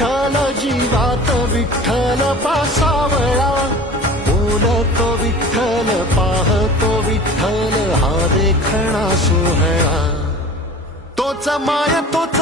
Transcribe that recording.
विठ्ठल जीवात विठ्ठल पासावळा, बोलतो विठ्ठल पाहतो विठ्ठल, हा देखणा सोहळा. तोच माय तोच